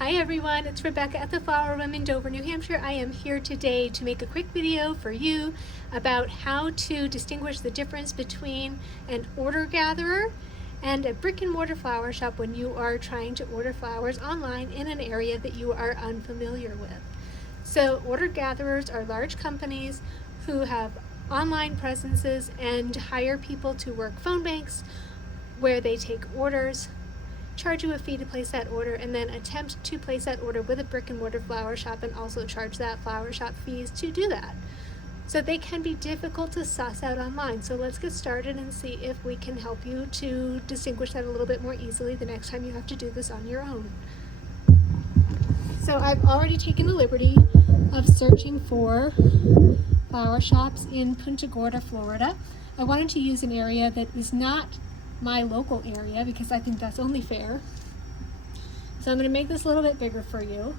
Hi everyone, it's Rebecca at the Flower Room in Dover, New Hampshire. I am here today to make a quick video for you about how to distinguish the difference between an order gatherer and a brick and mortar flower shop when you are trying to order flowers online in an area that you are unfamiliar with. So order gatherers are large companies who have online presences and hire people to work phone banks where they take orders, charge you a fee to place that order, and then attempt to place that order with a brick and mortar flower shop and also charge that flower shop fees to do that. So they can be difficult to suss out online. So let's get started and see if we can help you to distinguish that a little bit more easily the next time you have to do this on your own. So I've already taken the liberty of searching for flower shops in Punta Gorda, Florida. I wanted to use an area that is not my local area because I think that's only fair. So I'm going to make this a little bit bigger for you.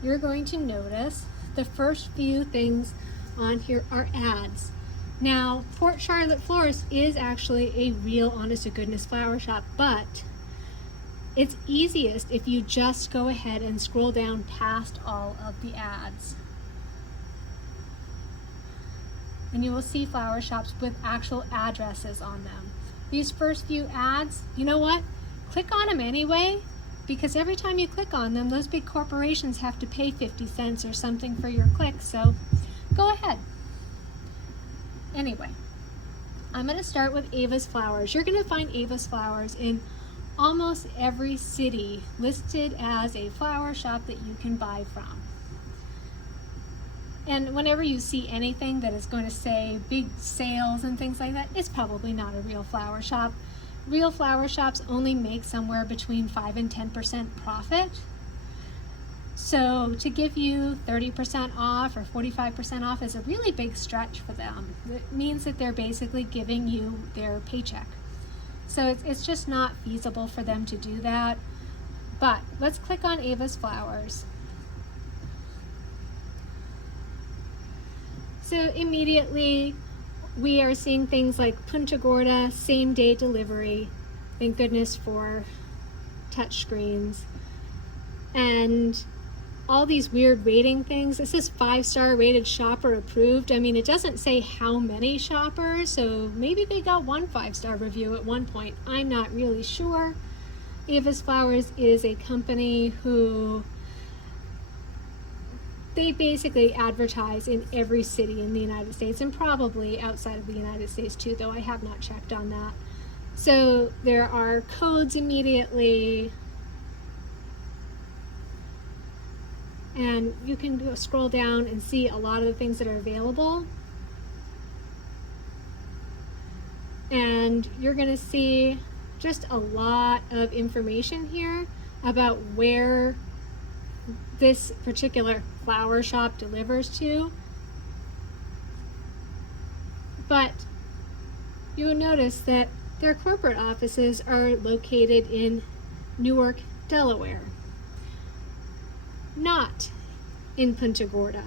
You're going to notice the first few things on here are ads. Now, Port Charlotte Florist is actually a real honest to goodness flower shop, but it's easiest if you just go ahead and scroll down past all of the ads. And you will see flower shops with actual addresses on them. These first few ads, you know what? Click on them anyway, because every time you click on them, those big corporations have to pay 50 cents or something for your click, so go ahead. Anyway, I'm going to start with Ava's Flowers. You're going to find Ava's Flowers in almost every city listed as a flower shop that you can buy from. And whenever you see anything that is going to say big sales and things like that, it's probably not a real flower shop. Real flower shops only make somewhere between 5 and 10% profit. So to give you 30% off or 45% off is a really big stretch for them. It means that they're basically giving you their paycheck. So it's just not feasible for them to do that. But let's click on Ava's Flowers. So immediately we are seeing things like Punta Gorda, same day delivery, thank goodness for touch screens, and all these weird rating things. This is 5-star rated shopper approved. I mean, it doesn't say how many shoppers, so maybe they got one 5-star review at one point. I'm not really sure. Ava's Flowers is a company who they basically advertise in every city in the United States and probably outside of the United States too, though I have not checked on that. So there are codes immediately, and you can go scroll down and see a lot of the things that are available. And you're going to see just a lot of information here about where this particular flower shop delivers to. But you'll notice that their corporate offices are located in Newark, Delaware, not in Punta Gorda.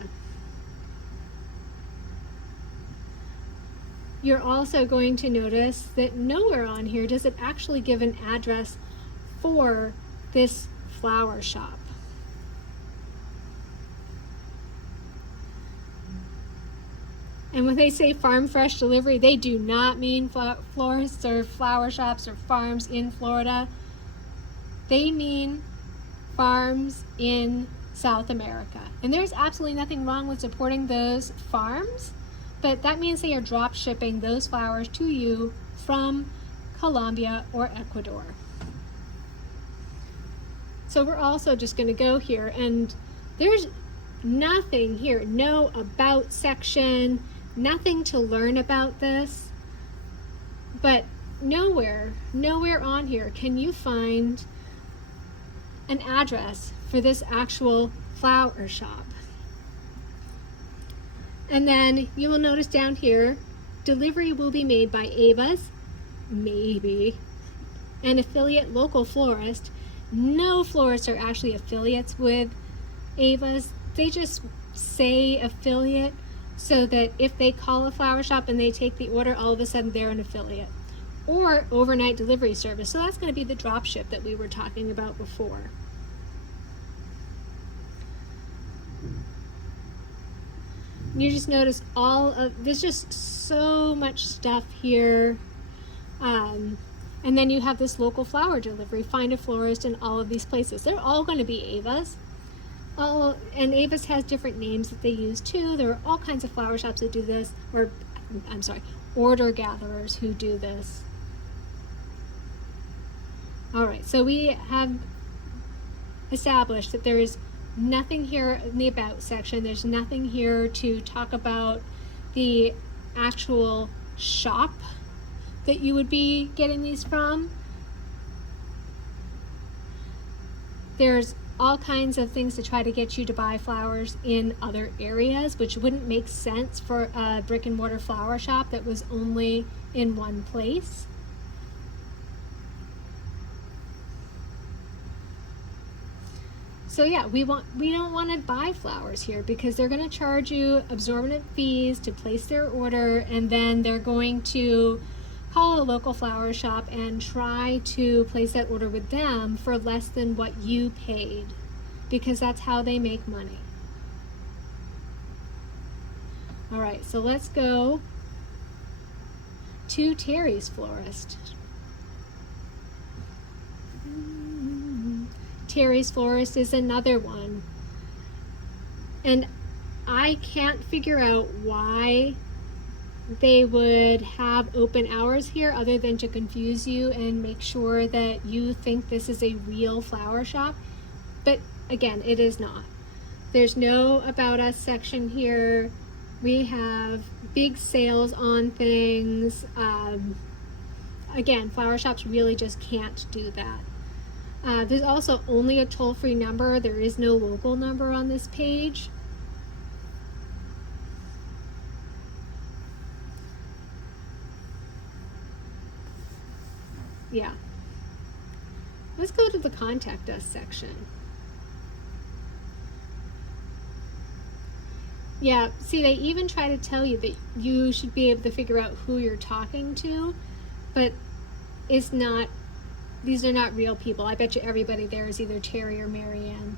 You're also going to notice that nowhere on here does it actually give an address for this flower shop. And when they say farm fresh delivery, they do not mean florists or flower shops or farms in Florida. They mean farms in South America. And there's absolutely nothing wrong with supporting those farms, but that means they are drop shipping those flowers to you from Colombia or Ecuador. So we're also just going to go here, and there's nothing here, no about section, nothing to learn about this, but nowhere on here can you find an address for this actual flower shop. And then you will notice down here, delivery will be made by Ava's, maybe, an affiliate local florist. No florists are actually affiliates with Ava's. They just say affiliate so that if they call a flower shop and they take the order, all of a sudden they're an affiliate. Or overnight delivery service. So that's going to be the drop ship that we were talking about before. You just notice there's just so much stuff here. And then you have this local flower delivery, find a florist in all of these places. They're all going to be Ava's. And Ava's has different names that they use too. There are all kinds of flower shops that do this, or I'm sorry, order gatherers who do this. All right, so we have established that there is nothing here in the About section. There's nothing here to talk about the actual shop that you would be getting these from. There's all kinds of things to try to get you to buy flowers in other areas, which wouldn't make sense for a brick and mortar flower shop that was only in one place. So yeah, we don't want to buy flowers here because they're going to charge you exorbitant fees to place their order, and then they're going to call a local flower shop and try to place that order with them for less than what you paid, because that's how they make money. All right, so let's go to Terry's Florist. Terry's Florist is another one. And I can't figure out why they would have open hours here other than to confuse you and make sure that you think this is a real flower shop. But again, it is not. There's no About Us section here. We have big sales on things. Again, flower shops really just can't do that. There's also only a toll-free number. There is no local number on this page. Yeah. Let's go to the Contact Us section. Yeah, see, they even try to tell you that you should be able to figure out who you're talking to, but it's not. These are not real people. I bet you everybody there is either Terry or Marianne.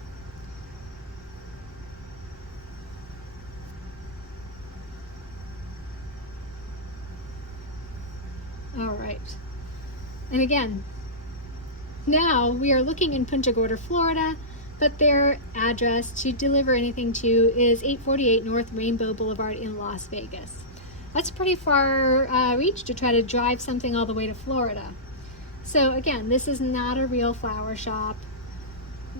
All right. And again, now we are looking in Punta Gorda, Florida, but their address to deliver anything to is 848 North Rainbow Boulevard in Las Vegas. That's pretty far reach to try to drive something all the way to Florida. So again, this is not a real flower shop.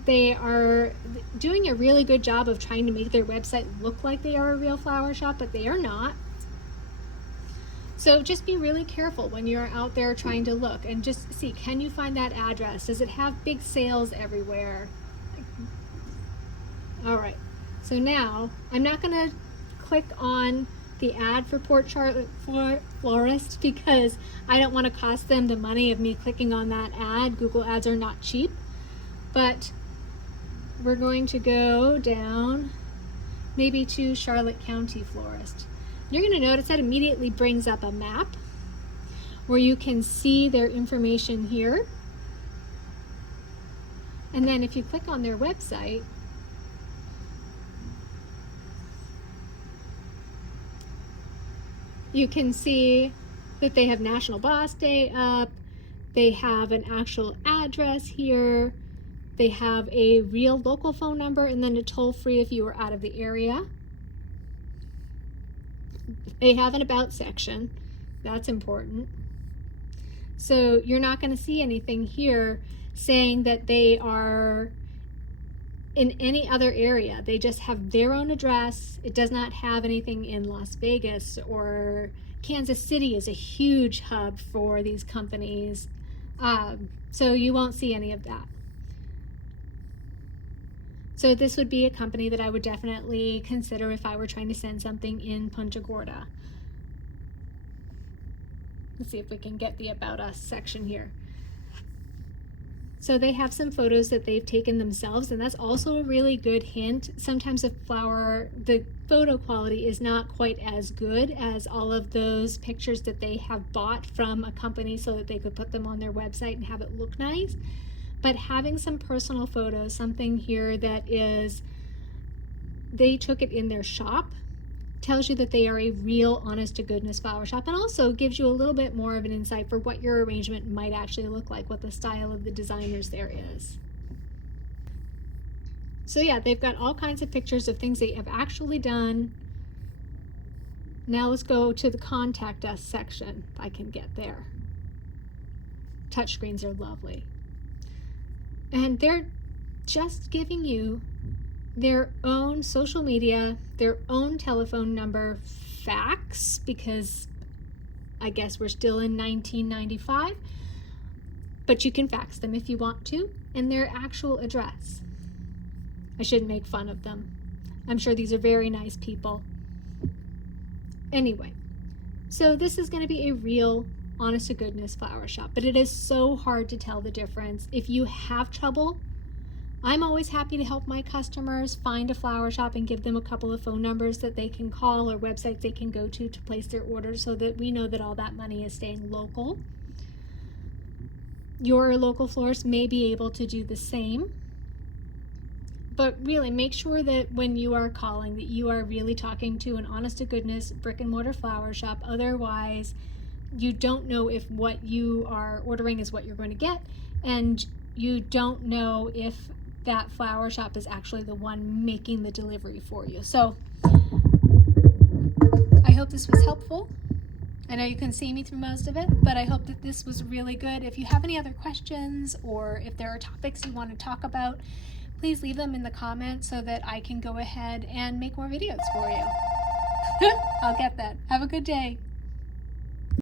They are doing a really good job of trying to make their website look like they are a real flower shop, but they are not. So just be really careful when you're out there trying to look and just see, can you find that address? Does it have big sales everywhere? All right, so now I'm not gonna click on the ad for Port Charlotte Florist because I don't want to cost them the money of me clicking on that ad. Google ads are not cheap, but we're going to go down maybe to Charlotte County Florist. You're going to notice that immediately brings up a map where you can see their information here. And then if you click on their website, you can see that they have National Boss Day up. They have an actual address here. They have a real local phone number and then a toll-free if you were out of the area. They have an About section. That's important. So you're not going to see anything here saying that they are in any other area. They just have their own address. It does not have anything in Las Vegas, or Kansas City is a huge hub for these companies. So you won't see any of that. So this would be a company that I would definitely consider if I were trying to send something in Punta Gorda. Let's see if we can get the About Us section here. So they have some photos that they've taken themselves, and that's also a really good hint. Sometimes the photo quality is not quite as good as all of those pictures that they have bought from a company so that they could put them on their website and have it look nice. But having some personal photos, something here that is, they took it in their shop, tells you that they are a real honest to goodness flower shop, and also gives you a little bit more of an insight for what your arrangement might actually look like, what the style of the designers there is. So yeah, they've got all kinds of pictures of things they have actually done. Now let's go to the contact us section, if I can get there. Touchscreens are lovely. And they're just giving you their own social media, their own telephone number, fax, because I guess we're still in 1995, but you can fax them if you want to, and their actual address. I shouldn't make fun of them. I'm sure these are very nice people. Anyway, so this is going to be a real honest to goodness flower shop, but it is so hard to tell the difference. If you have trouble, I'm always happy to help my customers find a flower shop and give them a couple of phone numbers that they can call or websites they can go to place their orders, so that we know that all that money is staying local. Your local florist may be able to do the same. But really make sure that when you are calling that you are really talking to an honest to goodness brick and mortar flower shop. Otherwise, you don't know if what you are ordering is what you're going to get, and you don't know if that flower shop is actually the one making the delivery for you. So I hope this was helpful. I know you can see me through most of it, but I hope that this was really good. If you have any other questions, or if there are topics you want to talk about, please leave them in the comments so that I can go ahead and make more videos for you. I'll get that. Have a good day.